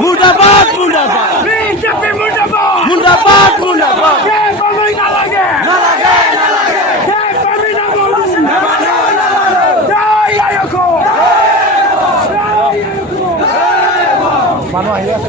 মুর্দাবাদ মুর্দাবাদ BJP মুর্দাবাদ মুর্দাবাদ মুর্দাবাদ কে বাবাই না লাগে না লাগে না লাগে কে বাবাই না বলবো না মানে না মানে জয় আয়কো মানুহ আহি আছে